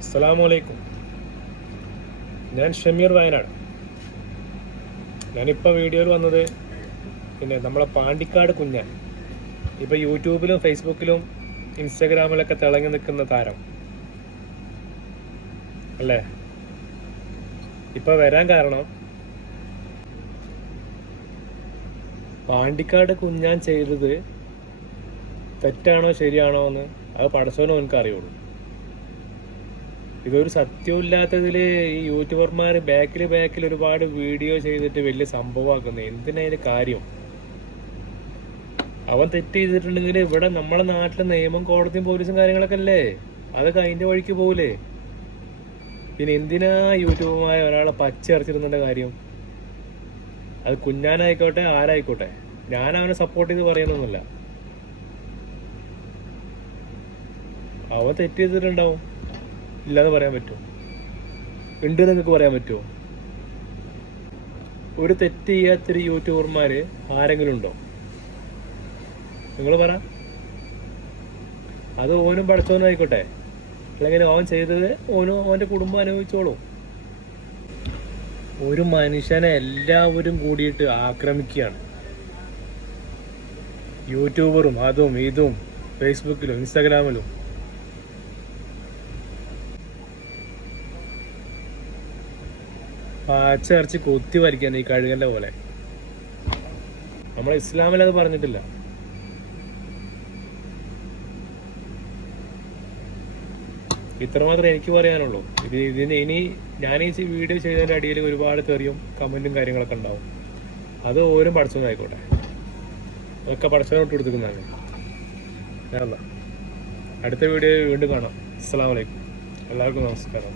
അസ്സലാമലൈക്കും. ഞാൻ ഷമീർ വയനാട്. ഞാനിപ്പോൾ വീഡിയോയിൽ വന്നത് നമ്മളെ പാണ്ടിക്കാട് കുഞ്ഞൻ ഇപ്പോൾ യൂട്യൂബിലും ഫേസ്ബുക്കിലും ഇൻസ്റ്റാഗ്രാമിലൊക്കെ തിളങ്ങി നിൽക്കുന്ന താരം അല്ലേ. ഇപ്പോൾ വരാൻ കാരണം പാണ്ടിക്കാട് കുഞ്ഞാൻ ചെയ്തത് തെറ്റാണോ ശരിയാണോ എന്ന് അത് പടച്ചവനോ എനിക്ക് അറിയുള്ളൂ. ഇതൊരു സത്യമില്ലാത്തതിൽ ഈ യൂട്യൂബർമാർ ബാക്കിൽ ഒരുപാട് വീഡിയോ ചെയ്തിട്ട് വലിയ സംഭവമാക്കുന്നത് എന്തിനാ അതിന്റെ കാര്യം? അവൻ തെറ്റ് ചെയ്തിട്ടുണ്ടെങ്കിൽ ഇവിടെ നമ്മളെ നാട്ടിലെ നിയമം, കോടതിയും പോലീസും കാര്യങ്ങളൊക്കെ അല്ലേ, അതൊക്കെ അതിന്റെ വഴിക്ക് പോകൂലേ. പിന്നെ എന്തിനാ യൂട്യൂബുമായ ഒരാളെ പച്ചയറച്ചിരുന്നതിന്റെ കാര്യം? അത് കുഞ്ഞാനായിക്കോട്ടെ ആരായിക്കോട്ടെ, ഞാൻ അവനെ സപ്പോർട്ട് ചെയ്ത് പറയുന്നൊന്നുമില്ല. അവൻ തെറ്റ് ചെയ്തിട്ടുണ്ടാവും, ഇല്ലാന്ന് പറയാൻ പറ്റുമോ? ഉണ്ട് നിങ്ങൾക്ക് പറയാൻ പറ്റുമോ? ഒരു തെറ്റ് ചെയ്യാത്തൊരു യൂട്യൂബർമാർ ആരെങ്കിലും ഉണ്ടോ? നിങ്ങൾ പറ. അത് ഓനും പഠിച്ചവനും ആയിക്കോട്ടെ, അല്ലെങ്കിൽ അവൻ ചെയ്തത് ഓനും അവൻ്റെ കുടുംബം അനുഭവിച്ചോളും. ഒരു മനുഷ്യനെ എല്ലാവരും കൂടിയിട്ട് ആക്രമിക്കുകയാണ്. യൂട്യൂബറും അതും ഇതും ഫേസ്ബുക്കിലും ഇൻസ്റ്റാഗ്രാമിലും. പച്ചയിറച്ചി കൊത്തി വലിക്കാൻ ഈ കഴുകന്റെ പോലെ. നമ്മളെ ഇസ്ലാമിൽ അത് പറഞ്ഞിട്ടില്ല. ഇത്രമാത്രം എനിക്ക് പറയാനുള്ളൂ. ഇതിന് ഇനി ഞാൻ ഈ വീഡിയോ ചെയ്തതിൻ്റെ അടിയിൽ ഒരുപാട് തെറിയും കമന്റും കാര്യങ്ങളൊക്കെ ഉണ്ടാവും. അത് ഓരും പഠിച്ചതായിക്കോട്ടെ, അതൊക്കെ പഠിച്ചവനോട്ട് എടുത്തുക്കുന്നതാണ്. അടുത്ത വീഡിയോ വീണ്ടും കാണാം. അസ്സലാമു അലൈക്കും. എല്ലാവർക്കും നമസ്കാരം.